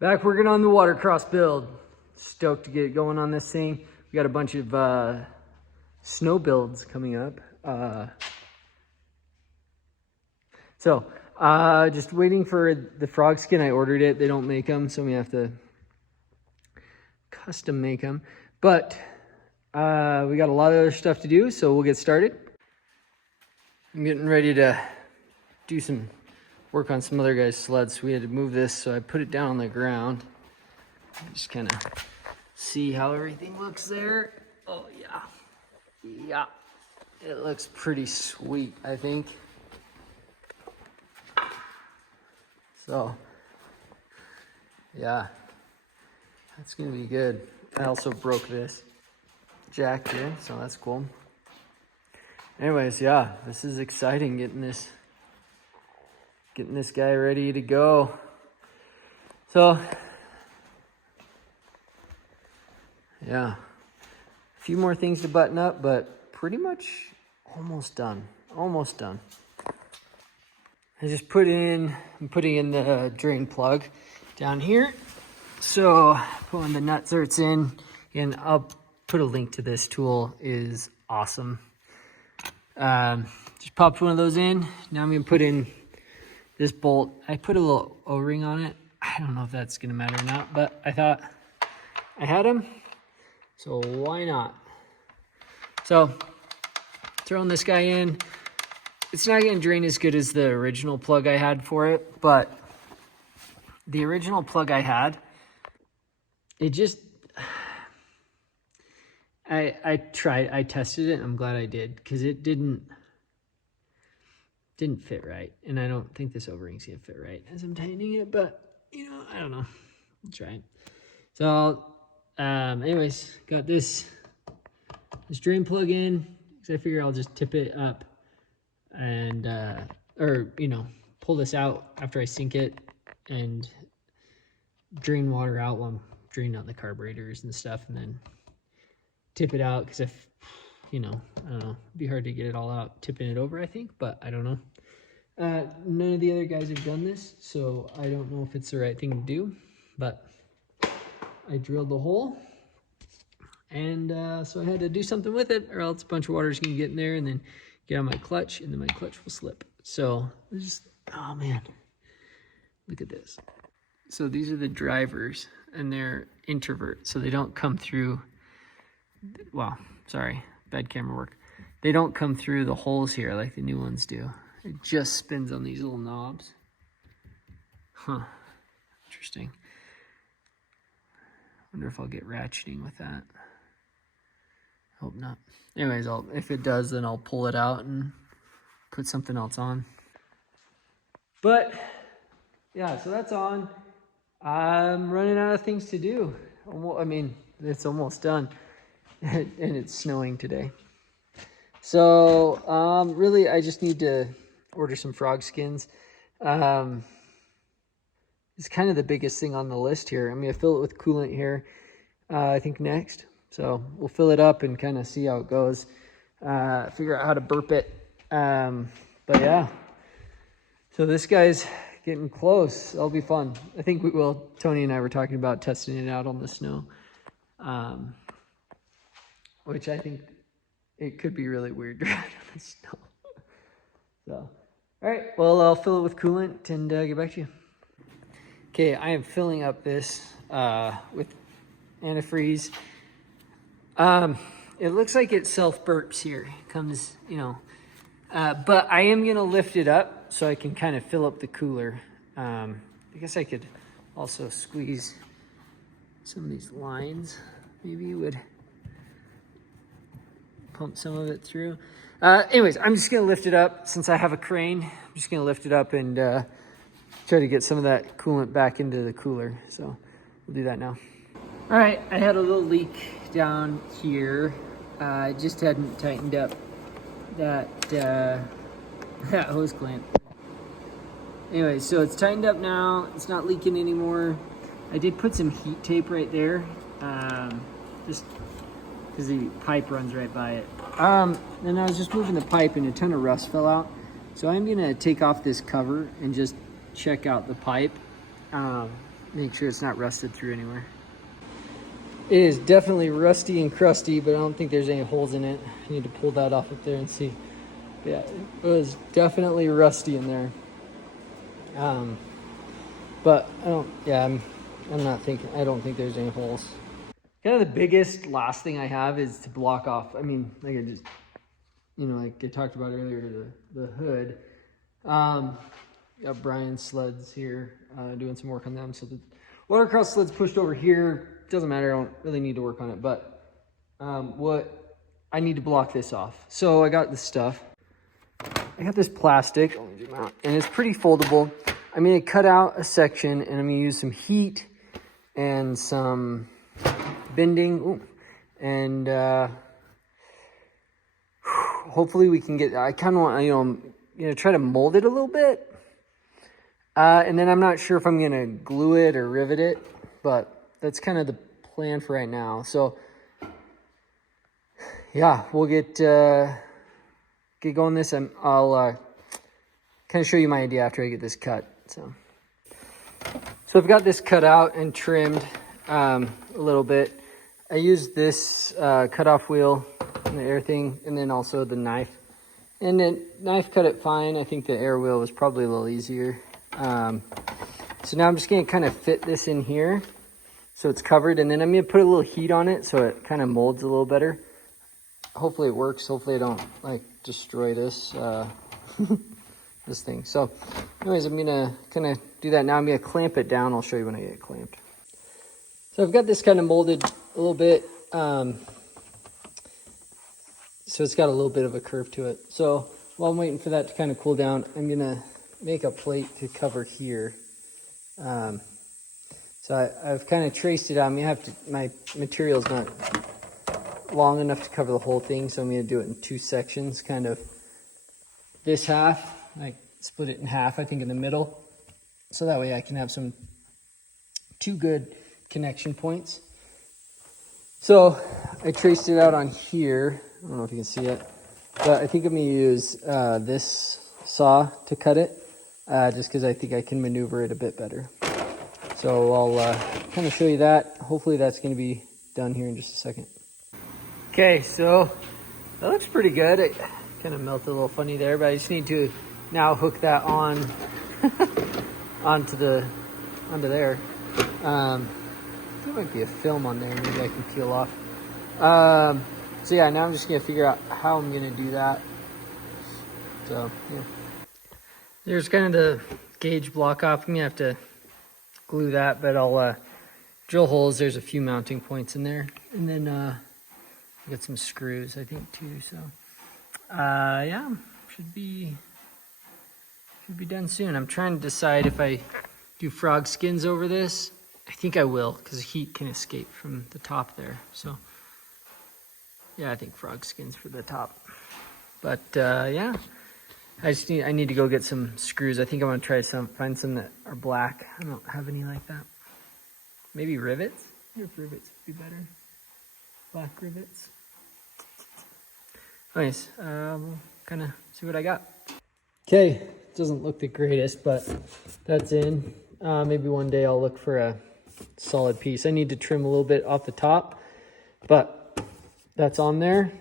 Back working on the watercross build. Stoked to get going on this thing. We got a bunch of snow builds coming up. Just waiting for the frog skin. I ordered it. They don't make them, so we have to custom make them. But we got a lot of other stuff to do, so we'll get started. I'm getting ready to do some work on some other guys' sleds. We had to move this, so I put it down on the ground. Just kind of see how everything looks there. Oh yeah, yeah, it looks pretty sweet, I think. So yeah, that's gonna be good. I also broke this jack here, so that's cool. Anyways, yeah, this is exciting, getting this guy ready to go. So yeah, a few more things to button up, but pretty much almost done. Almost done. I'm putting in the drain plug down here. So putting the nuts in, and I'll put a link to this tool. Is awesome. Just popped one of those in. Now I'm gonna put in this bolt. I put a little O-ring on it. I don't know if that's gonna matter or not, but I thought I had them, so why not? So throwing this guy in. It's not gonna drain as good as the original plug I had for it, but the original plug I had, it just, I tested it, and I'm glad I did, because it didn't fit right, and I don't think this O-ring's gonna fit right as I'm tightening it, but you know, I don't know. I'll try it. So anyways, got this drain plug in, because I figure I'll just tip it up and or you know, pull this out after I sink it and drain water out while I'm draining out the carburetors and stuff, and then tip it out, because if, you know, I don't know, it'd be hard to get it all out tipping it over, I think, but I don't know. None of the other guys have done this, so I don't know if it's the right thing to do, but I drilled the hole, and so I had to do something with it, or else a bunch of water is going to get in there and then get on my clutch, and then my clutch will slip. So oh man, look at this. So these are the drivers, and they're introvert, so they don't come through, well, sorry, bad camera work. They don't come through the holes here like the new ones do. It just spins on these little knobs. Huh, interesting. Wonder if I'll get ratcheting with that. Hope not. Anyways, if it does, then I'll pull it out and put something else on. But yeah, so that's on. I'm running out of things to do. I mean, it's almost done. And it's snowing today. So really, I just need to order some frog skins. It's kind of the biggest thing on the list here. I'm going to fill it with coolant here, I think next. So we'll fill it up and kind of see how it goes. Figure out how to burp it. But yeah, so this guy's getting close. That'll be fun. I think we will. Tony and I were talking about testing it out on the snow. Which I think it could be really weird to ride on the snow. So, all right, well, I'll fill it with coolant and get back to you. Okay, I am filling up this with antifreeze. It looks like it self-burps here. It comes, you know, but I am gonna lift it up so I can kind of fill up the cooler. I guess I could also squeeze some of these lines. Maybe it would pump some of it through. Anyways, I'm just gonna lift it up since I have a crane. I'm just gonna lift it up and try to get some of that coolant back into the cooler. So we'll do that now. All right, I had a little leak down here. I just hadn't tightened up that hose clamp. Anyway, so it's tightened up now. It's not leaking anymore. I did put some heat tape right there, just because the pipe runs right by it. And I was just moving the pipe, and a ton of rust fell out. So I'm gonna take off this cover and just check out the pipe. make sure it's not rusted through anywhere. It is definitely rusty and crusty, but I don't think there's any holes in it. I need to pull that off up there and see. Yeah, it was definitely rusty in there. But I don't, yeah, I'm not thinking, I don't think there's any holes. Kind of the biggest last thing I have is to block off. I mean, like I just, you know, like I talked about earlier, the hood. Got Brian's sleds here, doing some work on them. So the watercross sled's pushed over here. Doesn't matter, I don't really need to work on it, but what I need to block this off. So I got this stuff. I got this plastic, and it's pretty foldable. I'm gonna cut out a section, and I'm gonna use some heat and some bending. Ooh, and hopefully we can get, I kind of want, you know, try to mold it a little bit. And then I'm not sure if I'm gonna glue it or rivet it, but that's kind of the plan for right now. So yeah, we'll get going this. I'll kind of show you my idea after I get this cut. So I've got this cut out and trimmed a little bit. I used this cutoff wheel and the air thing, and then also the knife. And the knife cut it fine. I think the air wheel was probably a little easier. So now I'm just gonna kind of fit this in here so it's covered, and then I'm gonna put a little heat on it so it kind of molds a little better. Hopefully it works. Hopefully I don't like destroy this this thing. So anyways, I'm gonna kind of do that now. I'm gonna clamp it down. I'll show you when I get it clamped. So I've got this kind of molded a little bit, so it's got a little bit of a curve to it. So while I'm waiting for that to kind of cool down, I'm gonna make a plate to cover here. So I've kind of traced it out. I'm gonna have to, my material's not long enough to cover the whole thing, so I'm gonna do it in two sections, kind of this half, like split it in half, I think in the middle, so that way I can have two good connection points. So I traced it out on here. I don't know if you can see it, but I think I'm gonna use this saw to cut it, just because I think I can maneuver it a bit better. So I'll kind of show you that. Hopefully that's gonna be done here in just a second. Okay, so that looks pretty good. It kind of melted a little funny there, but I just need to now hook that on onto there. There might be a film on there, maybe I can peel off. So yeah, now I'm just gonna figure out how I'm gonna do that. So yeah, there's kind of the gauge block off. I'm gonna have to glue that, but I'll drill holes. There's a few mounting points in there, and then get some screws, I think, too. So yeah, should be done soon. I'm trying to decide if I do frog skins over this. I think I will, because heat can escape from the top there. So yeah, I think frog skins for the top. But yeah, I need to go get some screws. I think I want to try find some that are black. I don't have any like that. Maybe rivets. I wonder if rivets would be better. Black rivets. Anyways, we'll kind of see what I got. Okay, doesn't look the greatest, but that's in. Maybe one day I'll look for a solid piece. I need to trim a little bit off the top, but that's on there.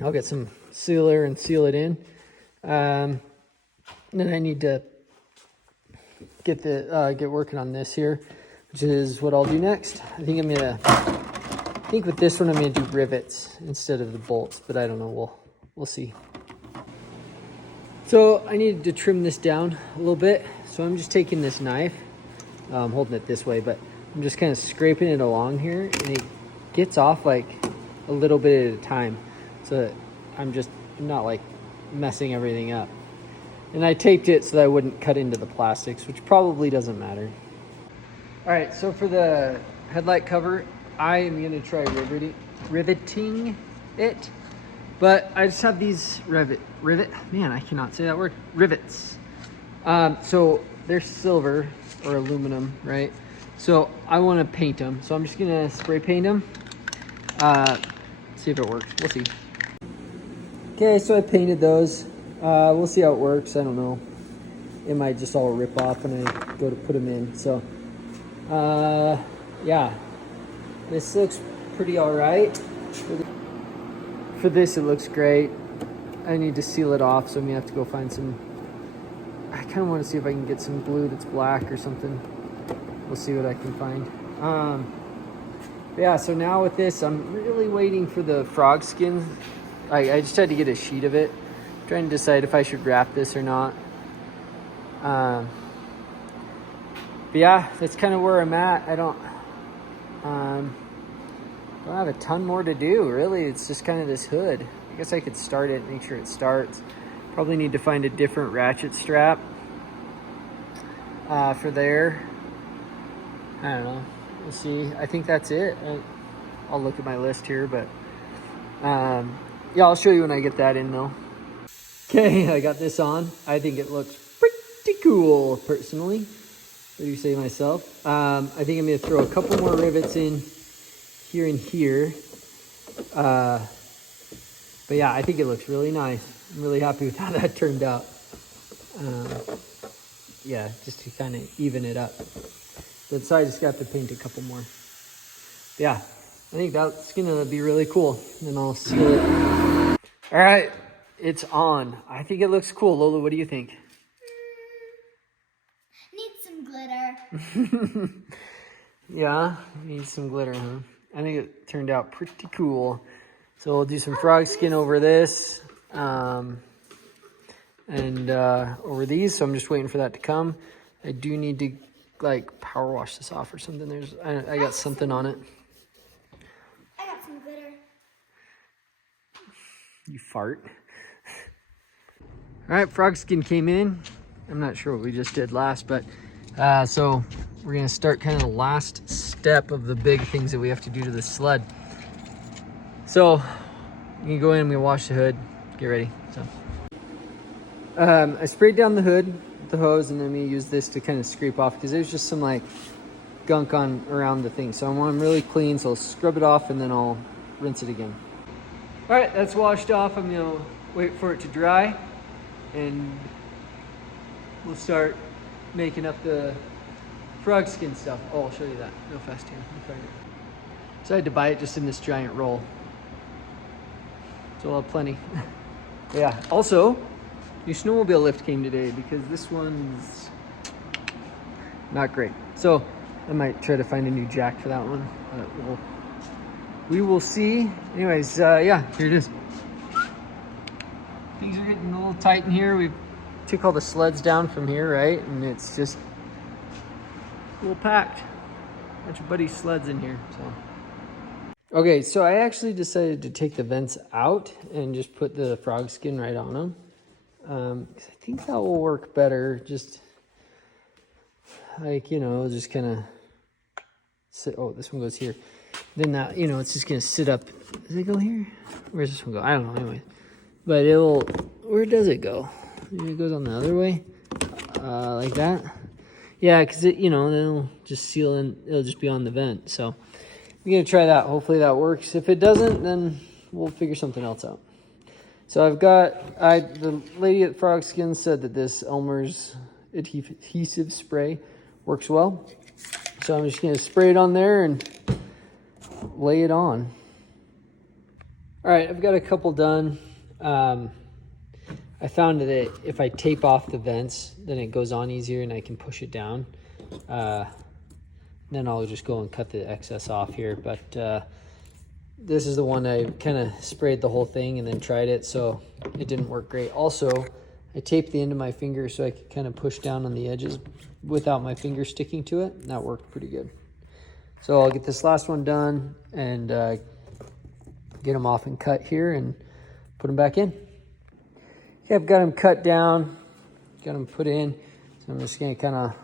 I'll get some sealer and seal it in. And then I need to get working on this here, which is what I'll do next. I think with this one I'm gonna do rivets instead of the bolts, but I don't know. We'll see. So I needed to trim this down a little bit. So I'm just taking this knife, I'm holding it this way, but I'm just kind of scraping it along here, and it gets off like a little bit at a time, so that I'm just not like messing everything up. And I taped it so that I wouldn't cut into the plastics, which probably doesn't matter. All right, so for the headlight cover, I am gonna try riveting it, but I just have these man, I cannot say that word, rivets. So they're silver or aluminum, right? So I wanna paint them. So I'm just gonna spray paint them, see if it works, we'll see. Okay, so I painted those. We'll see how it works, I don't know. It might just all rip off when I go to put them in, so Yeah, this looks pretty all right. For this, it looks great. I need to seal it off, so I'm gonna have to go find some. I kind of want to see if I can get some glue that's black or something. We'll see what I can find. Yeah, so now with this, I'm really waiting for the frog skin. I just had to get a sheet of it. I'm trying to decide if I should wrap this or not. But yeah, that's kind of where I'm at. I don't have a ton more to do, really. It's just kind of this hood. I guess I could start it, make sure it starts. Probably need to find a different ratchet strap for there. I don't know. We'll see. I think that's it. I'll look at my list here, but yeah, I'll show you when I get that in though. Okay, I got this on. I think it looks pretty cool, personally. What do you say myself? I think I'm gonna throw a couple more rivets in here and here. But yeah, I think it looks really nice. I'm really happy with how that turned out. Yeah, just to kind of even it up. So I just got to paint a couple more. But yeah, I think that's gonna be really cool. Then I'll seal it. All right, it's on. I think it looks cool. Lola, what do you think? Need some glitter. Yeah, need some glitter, huh? I think it turned out pretty cool. So we'll do some frog skin over this and over these. So I'm just waiting for that to come. I do need to like power wash this off or something. I got something on it. I got some glitter. You fart. All right, frog skin came in. I'm not sure what we just did last, but so we're gonna start kind of the last step of the big things that we have to do to the sled. So you can go in and we wash the hood, get ready. So I sprayed down the hood with the hose, and then we use this to kind of scrape off because there's just some like gunk on around the thing. So I want them really clean, so I'll scrub it off and then I'll rinse it again. All right, that's washed off. I'm gonna wait for it to dry and we'll start making up the frog skin stuff. Oh, I'll show you that real fast here. Let me find it. So I had to buy it just in this giant roll. So I'll have plenty. Yeah, also, new snowmobile lift came today because this one's not great. So I might try to find a new jack for that one. We will see. Anyways, yeah, here it is. Things are getting a little tight in here. We took all the sleds down from here, right? And it's just a little packed. Bunch of buddy sleds in here, so. Okay, so I actually decided to take the vents out and just put the frog skin right on them. 'Cause I think that will work better. Just like, you know, just kind of sit. Oh, this one goes here. Then that, you know, it's just gonna sit up. Does it go here? Where's this one go? I don't know. Anyway, but it'll. Where does it go? Maybe it goes on the other way, like that. Yeah, because it, you know, then it'll just seal in. It'll just be on the vent. So we're gonna try that. Hopefully that works. If it doesn't, then we'll figure something else out. So I've got. The lady at Frog Skin said that this Elmer's adhesive spray works well. So I'm just gonna spray it on there and lay it on. All right, I've got a couple done. I found that if I tape off the vents, then it goes on easier and I can push it down. Then I'll just go and cut the excess off here. But this is the one I kind of sprayed the whole thing and then tried it, so it didn't work great. Also, I taped the end of my finger so I could kind of push down on the edges without my finger sticking to it. And that worked pretty good. So I'll get this last one done and get them off and cut here and put them back in. Okay, I've got them cut down, got them put in. So I'm just gonna kind of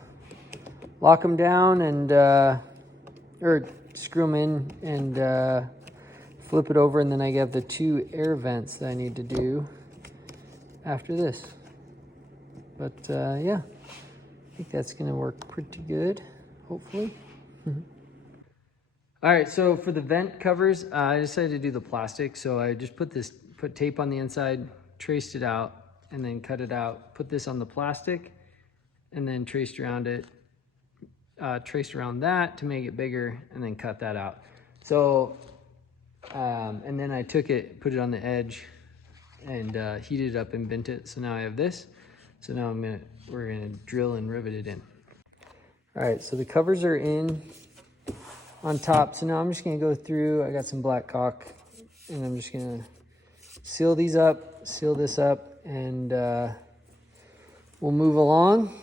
lock them down and, or screw them in and flip it over. And then I have the 2 air vents that I need to do after this. But yeah, I think that's gonna work pretty good, hopefully. All right, so for the vent covers, I decided to do the plastic. So I just put tape on the inside, traced it out, and then cut it out. Put this on the plastic, and then traced around it traced around that to make it bigger, and then cut that out. So, and then I took it, put it on the edge, and heated it up and bent it. So now I have this. So now we're gonna drill and rivet it in. All right, so the covers are in on top. So now I'm just gonna go through, I got some black caulk, and I'm just gonna seal these up, seal this up, and we'll move along.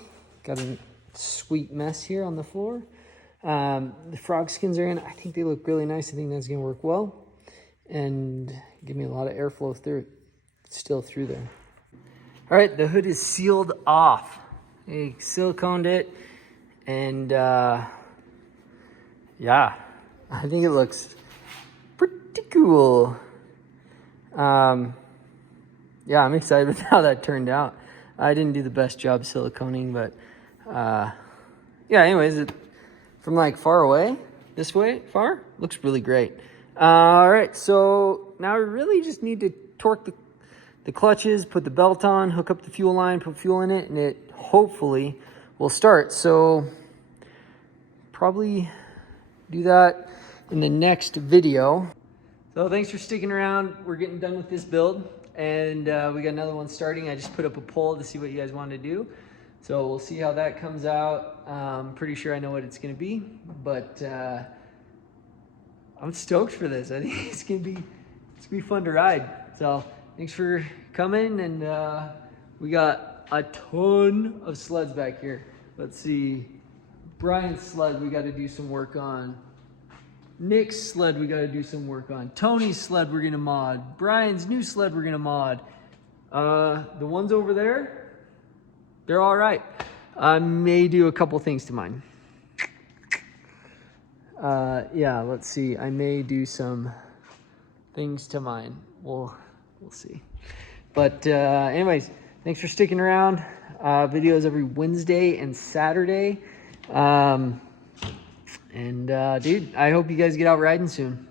Got a sweet mess here on the floor. The frog skins are in. I think they look really nice. I think that's gonna work well and give me a lot of airflow still through there. All right, the hood is sealed off. I siliconed it, and yeah, I think it looks pretty cool. Yeah, I'm excited with how that turned out. I didn't do the best job siliconing, but yeah, anyways, from like far away, this way, far, looks really great. All right, so now we really just need to torque the clutches, put the belt on, hook up the fuel line, put fuel in it, and it hopefully will start. So probably do that in the next video. So thanks for sticking around. We're getting done with this build, and we got another one starting. I just put up a poll to see what you guys wanted to do. So we'll see how that comes out. I'm pretty sure I know what it's gonna be, but I'm stoked for this. I think it's gonna be fun to ride. So thanks for coming, and we got a ton of sleds back here. Let's see, Brian's sled we got to do some work on. Nick's sled we got to do some work on. Tony's sled we're gonna mod. Brian's new sled we're gonna mod. The ones over there, they're all right. I may do a couple things to mine. Yeah, let's see. I may do some things to mine. We'll see. But anyways, thanks for sticking around. Videos every Wednesday and Saturday. Dude, I hope you guys get out riding soon.